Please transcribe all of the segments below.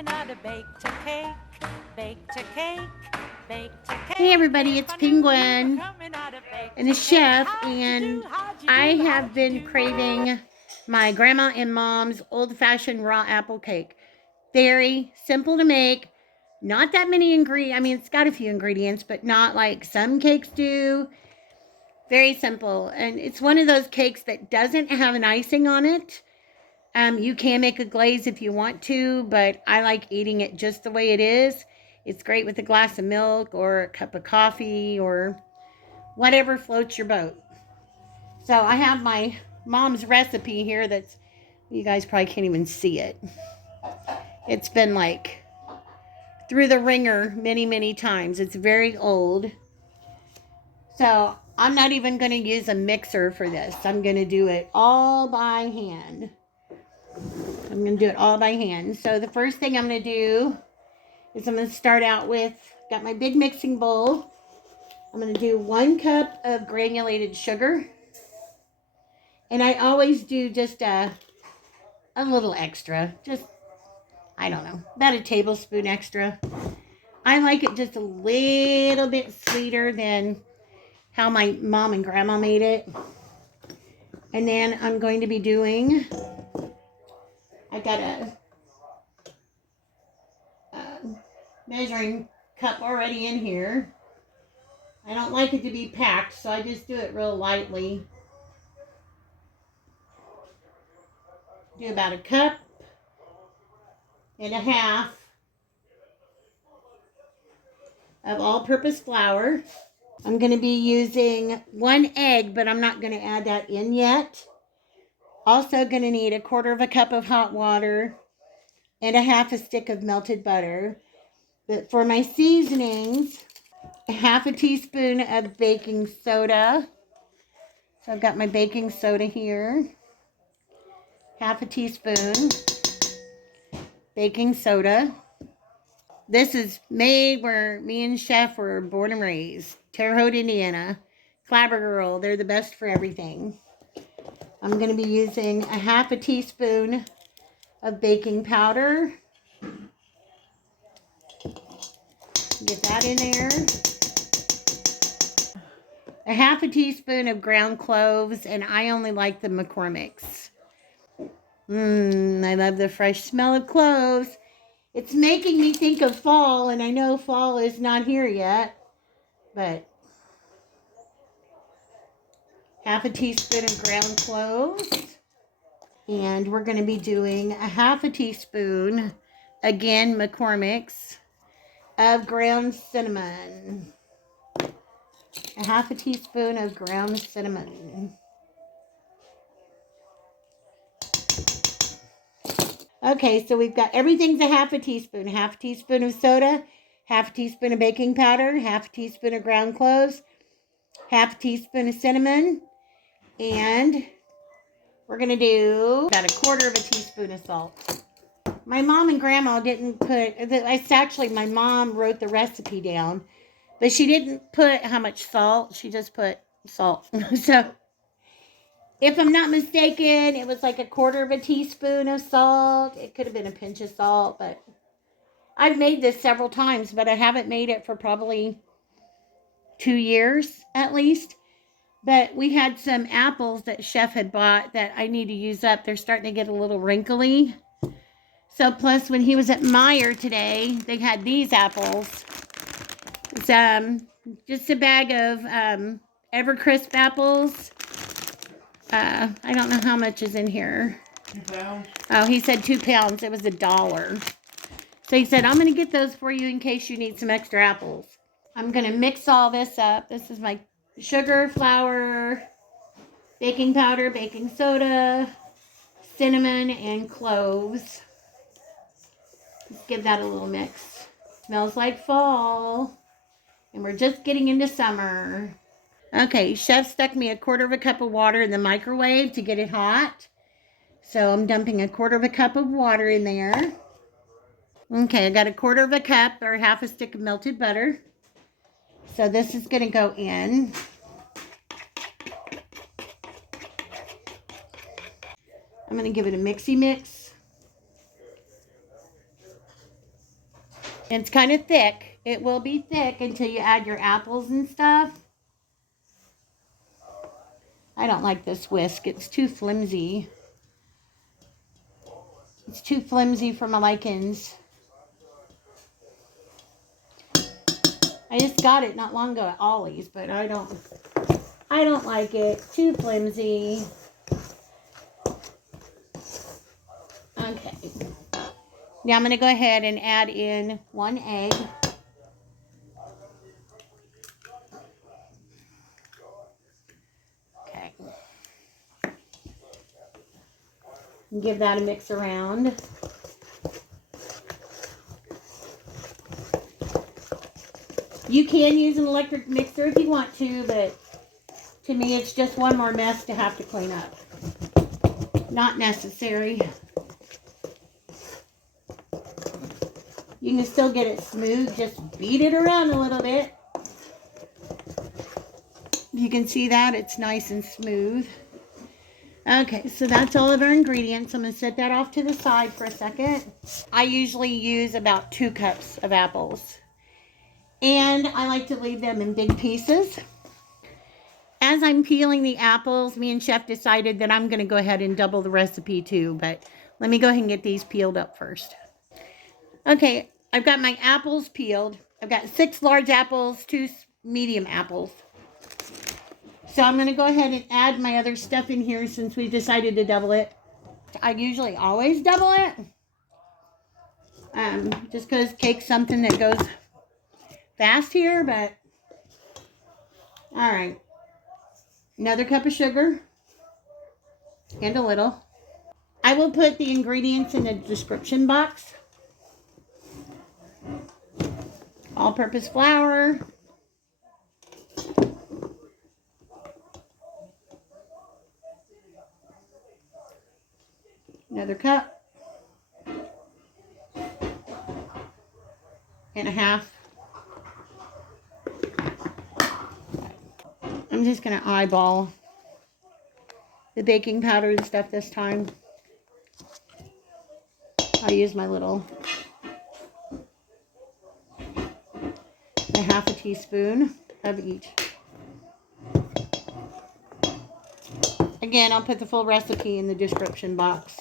Hey everybody, it's Penguin and the chef, and I have been craving my grandma and mom's old-fashioned raw apple cake. Very simple to make, not that many ingredients. I mean, it's got a few ingredients, but not like some cakes do. Very simple, and it's one of those cakes that doesn't have an icing on it. You can make a glaze if you want to, but I like eating it just the way it is. It's great with a glass of milk or a cup of coffee or whatever floats your boat. So I have my mom's recipe here that's, you guys probably can't even see it. It's been like through the ringer many, many times. It's very old. So I'm not even going to use a mixer for this. I'm going to do it all by hand. I'm going to do it all by hand. So the first thing I'm going to do is I'm going to start out with, got my big mixing bowl. I'm going to do 1 cup of granulated sugar. And I always do just a little extra. Just, I don't know, about a tablespoon extra. I like it just a little bit sweeter than how my mom and grandma made it. And then I'm going to be doing, I got a measuring cup already in here. I don't like it to be packed, so I just do it real lightly. Do about 1.5 cups of all-purpose flour. I'm going to be using 1 egg, but I'm not going to add that in yet. Also going to need 1/4 cup of hot water and 1/2 stick of melted butter. But for my seasonings, 1/2 teaspoon of baking soda. So I've got my baking soda here. 1/2 teaspoon baking soda. This is made where me and Chef were born and raised. Terre Haute, Indiana. Clabber Girl, they're the best for everything. I'm going to be using 1/2 teaspoon of baking powder. Get that in there. 1/2 teaspoon of ground cloves, and I only like the McCormick's. I love the fresh smell of cloves. It's making me think of fall, and I know fall is not here yet, but 1/2 teaspoon of ground cloves. And we're going to be doing 1/2 teaspoon, again, McCormick's, of ground cinnamon. 1/2 teaspoon of ground cinnamon. Okay, so we've got everything's 1/2 teaspoon. 1/2 teaspoon of soda, 1/2 teaspoon of baking powder, 1/2 teaspoon of ground cloves, 1/2 teaspoon of cinnamon, and we're going to do about 1/4 teaspoon of salt. My mom and grandma didn't put, it's actually my mom wrote the recipe down, but she didn't put how much salt. She just put salt. So if I'm not mistaken, it was like 1/4 teaspoon of salt. It could have been a pinch of salt, but I've made this several times, but I haven't made it for probably 2 years at least. But we had some apples that Chef had bought that I need to use up. They're starting to get a little wrinkly. So plus when he was at Meijer today, they had these apples. It's just a bag of Evercrisp apples. I don't know how much is in here. 2 pounds? Oh, he said 2 pounds. It was $1. So he said, I'm going to get those for you in case you need some extra apples. I'm going to mix all this up. This is my sugar, flour, baking powder, baking soda, cinnamon, and cloves. Let's give that a little mix. Smells like fall. And we're just getting into summer. Okay, Chef stuck me 1/4 cup of water in the microwave to get it hot. So I'm dumping 1/4 cup of water in there. Okay, I got 1/4 cup or 1/2 stick of melted butter. So this is going to go in. I'm going to give it a mixy mix. It's kind of thick. It will be thick until you add your apples and stuff. I don't like this whisk. It's too flimsy. It's too flimsy for my likings. I just got it not long ago at Ollie's, but I don't like it. Too flimsy. Okay. Now I'm going to go ahead and add in 1 egg. Okay. And give that a mix around. You can use an electric mixer if you want to, but to me it's just one more mess to have to clean up. Not necessary. You can still get it smooth, just beat it around a little bit. You can see that it's nice and smooth. Okay, so that's all of our ingredients. I'm going to set that off to the side for a second. I usually use about 2 cups of apples. And I like to leave them in big pieces. As I'm peeling the apples, me and Chef decided that I'm going to go ahead and double the recipe too. But let me go ahead and get these peeled up first. Okay, I've got my apples peeled. I've got 6 large apples, 2 medium apples. So I'm going to go ahead and add my other stuff in here since we've decided to double it. I usually always double it. Just because cake's something that goes fast here, but all right. Another cup of sugar and a little. I will put the ingredients in the description box. All-purpose flour. Another cup. And a half. I'm just going to eyeball the baking powder and stuff this time. I'll use my little, a half a teaspoon of each. Again, I'll put the full recipe in the description box.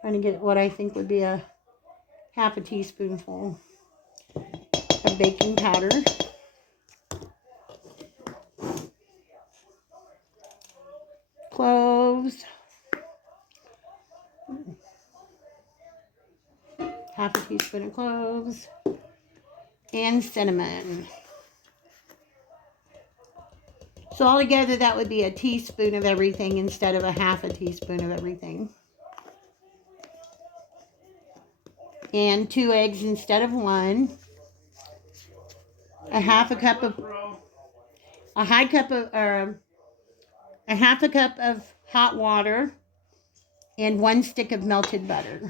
Trying to get what I think would be a half a teaspoonful of baking powder. Cloves. Half a teaspoon of cloves. And cinnamon. So altogether that would be a teaspoon of everything instead of a half a teaspoon of everything. And 2 eggs instead of 1. A half a cup of, a half a cup of hot water, and 1 stick of melted butter.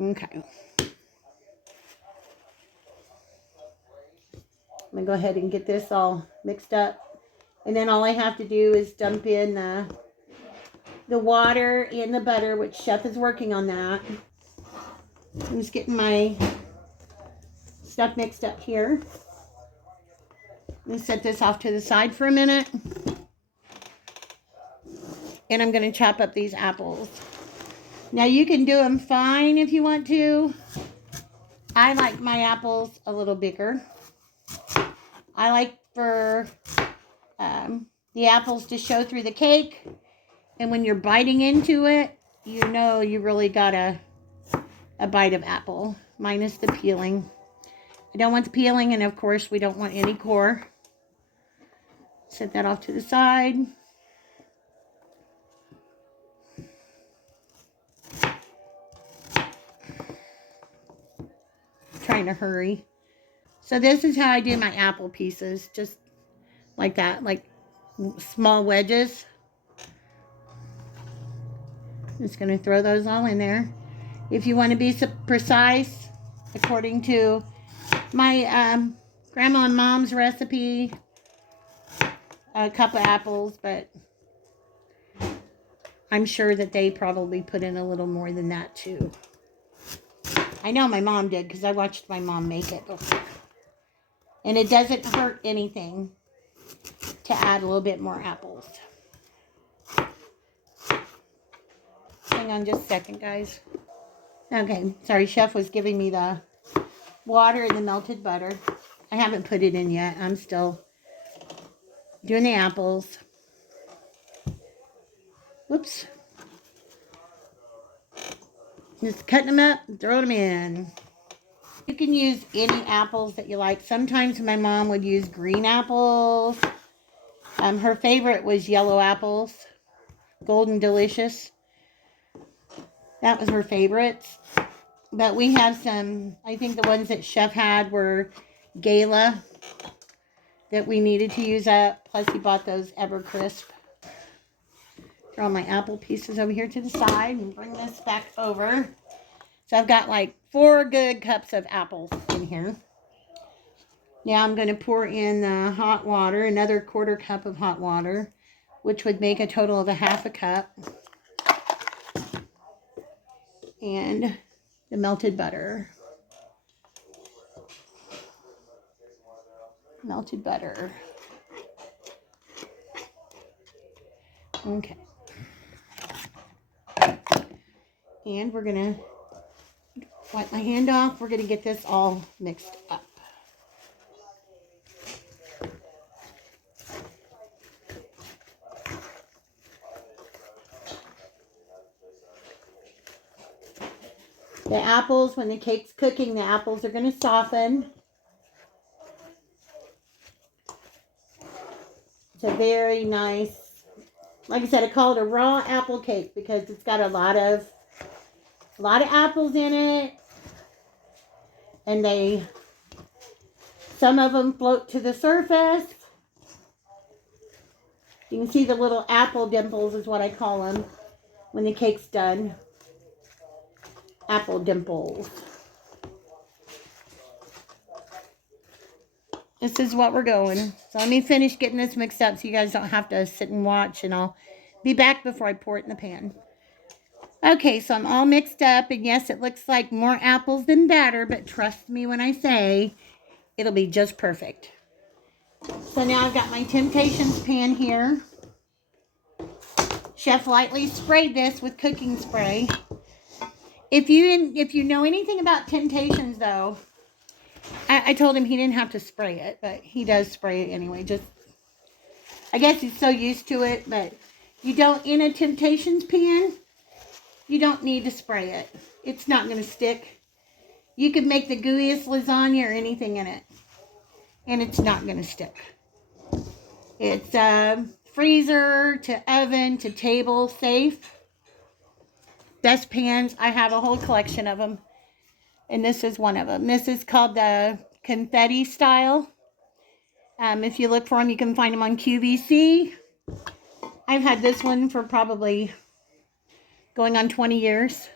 Okay. I'm going to go ahead and get this all mixed up. And then all I have to do is dump in the water and the butter, which Chef is working on that. I'm just getting my stuff mixed up here. Let me set this off to the side for a minute. And I'm going to chop up these apples. Now you can do them fine if you want to. I like my apples a little bigger. I like for the apples to show through the cake. And when you're biting into it, you know you really got a bite of apple, minus the peeling. I don't want the peeling, and of course we don't want any core. Set that off to the side. Trying to hurry. So this is how I do my apple pieces, just like that, like small wedges. Just going to throw those all in there. If you want to be precise, according to my Grandma and Mom's recipe. A cup of apples, but I'm sure that they probably put in a little more than that too. I know my mom did because I watched my mom make it before. And it doesn't hurt anything to add a little bit more apples. Hang on just a second, guys. Okay, sorry, Chef was giving me the water and the melted butter. I haven't put it in yet. I'm still doing the apples. Whoops. Just cutting them up and throwing them in. You can use any apples that you like. Sometimes my mom would use green apples. Her favorite was yellow apples. Golden Delicious. That was her favorite. But we have some, I think the ones that Chef had were Gala that we needed to use up. Plus he bought those Evercrisp. Throw my apple pieces over here to the side and bring this back over. So I've got like 4 good cups of apples in here. Now I'm going to pour in the hot water, another 1/4 cup of hot water, which would make a total of a 1/2 cup. And the melted butter. Melted butter. Okay. And we're going to wipe my hand off. We're going to get this all mixed up. The apples, when the cake's cooking, the apples are going to soften. It's a very nice, like I said, I call it a raw apple cake because it's got a lot of apples in it. And some of them float to the surface. You can see the little apple dimples is what I call them when the cake's done. Apple dimples. This is what we're going. So let me finish getting this mixed up so you guys don't have to sit and watch, and I'll be back before I pour it in the pan. Okay, so I'm all mixed up, and yes, it looks like more apples than batter, but trust me when I say it'll be just perfect. So now I've got my Temptations pan here. Chef lightly sprayed this with cooking spray. If you know anything about Temptations, though, I told him he didn't have to spray it, but he does spray it anyway. Just, I guess he's so used to it, but you don't, in a Temptations pan, you don't need to spray it. It's not going to stick. You can make the gooeyest lasagna or anything in it, and it's not going to stick. It's freezer to oven to table safe. Best pans. I have a whole collection of them. And this is one of them. This is called the confetti style. If you look for them, you can find them on QVC. I've had this one for probably going on 20 years.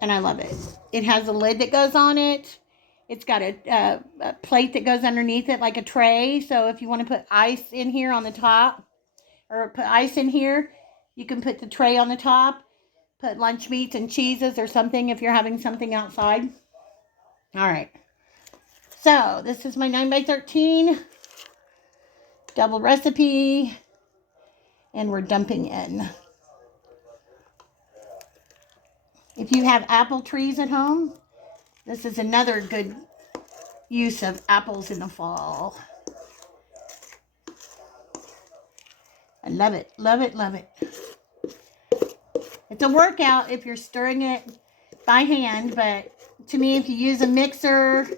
And I love it. It has a lid that goes on it. It's got a plate that goes underneath it like a tray. So if you want to put ice in here on the top, or put ice in here, you can put the tray on the top. Put lunch meats and cheeses or something if you're having something outside. All right. So this is my 9x13 double recipe. And we're dumping in. If you have apple trees at home, this is another good use of apples in the fall. I love it, love it, love it. It's a workout if you're stirring it by hand, but to me, if you use a mixer,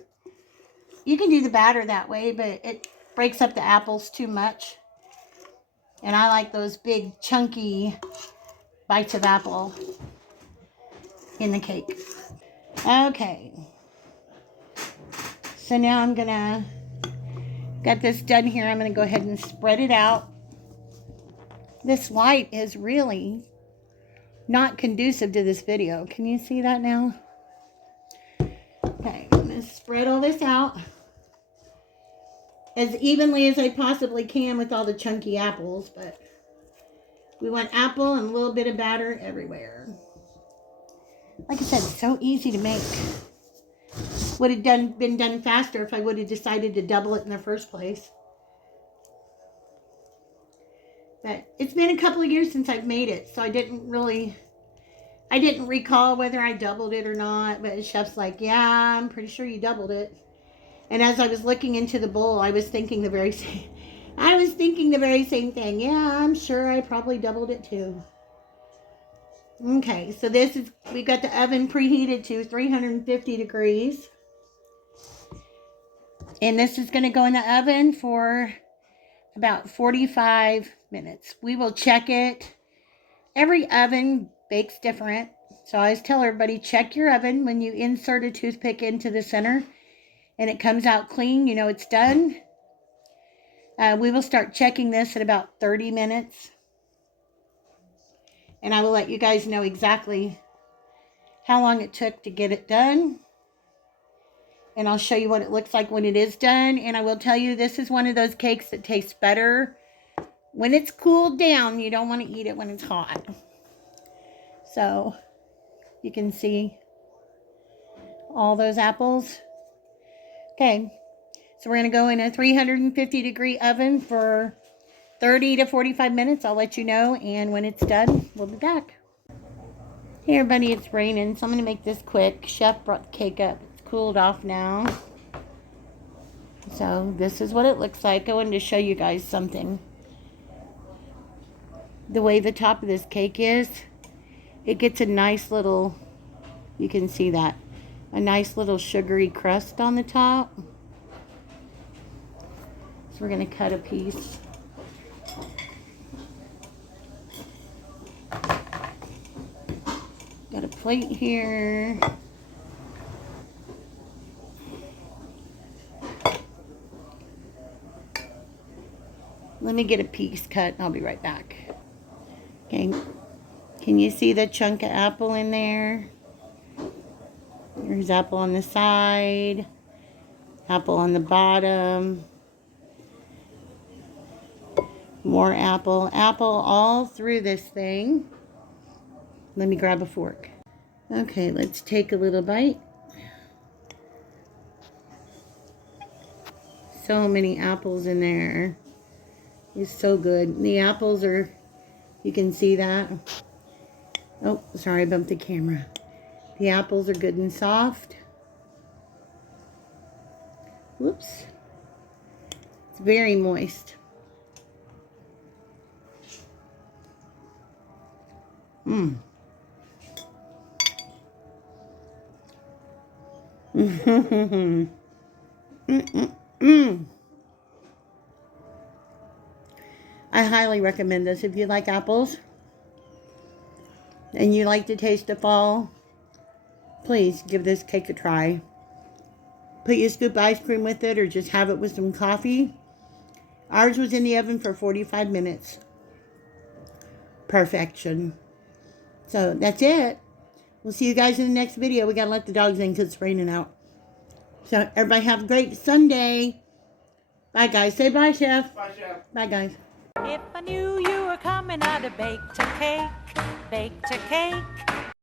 you can do the batter that way, but it breaks up the apples too much. And I like those big, chunky bites of apple in the cake. Okay. So now I'm gonna get this done here. I'm gonna go ahead and spread it out. This light is really not conducive to this video. Can you see that now? Okay, I'm gonna spread all this out. as evenly as I possibly can with all the chunky apples, but we want apple and a little bit of batter everywhere. Like I said, it's so easy to make. Would have been done faster if I would have decided to double it in the first place. But it's been a couple of years since I've made it, so I didn't recall whether I doubled it or not, but the chef's like, yeah, I'm pretty sure you doubled it. And as I was looking into the bowl, I was thinking the very same thing. Yeah, I'm sure I probably doubled it too. Okay, so we got the oven preheated to 350 degrees. And this is going to go in the oven for about 45 minutes. We will check it. Every oven bakes different. So I always tell everybody, check your oven when you insert a toothpick into the center and it comes out clean, you know it's done. We will start checking this at about 30 minutes. And I will let you guys know exactly how long it took to get it done. And I'll show you what it looks like when it is done. And I will tell you, this is one of those cakes that tastes better when it's cooled down. You don't want to eat it when it's hot. So you can see all those apples. Okay, so we're going to go in a 350 degree oven for 30 to 45 minutes. I'll let you know. And when it's done, we'll be back. Hey everybody, it's raining, so I'm going to make this quick. Chef brought the cake up. It's cooled off now. So this is what it looks like. I wanted to show you guys something. The way the top of this cake is, it gets a nice little, you can see that, a nice little sugary crust on the top. So we're going to cut a piece. Got a plate here. Let me get a piece cut and I'll be right back. Okay, can you see the chunk of apple in there? There's apple on the side, apple on the bottom, more apple all through this thing. Let me grab a fork. Okay, let's take a little bite. So many apples in there. It's so good. The apples are, you can see that. Oh, sorry, I bumped the camera. The apples are good and soft. Whoops. It's very moist. Mmm. I highly recommend this if you like apples and you like the taste of fall. Please give this cake a try. Put your scoop of ice cream with it or just have it with some coffee. Ours was in the oven for 45 minutes. Perfection. So that's it. We'll see you guys in the next video. We gotta let the dogs in because it's raining out. So everybody have a great Sunday. Bye guys. Say bye, Chef. Bye, Chef. Bye guys. If I knew you were coming, I'd have baked a cake, baked a cake.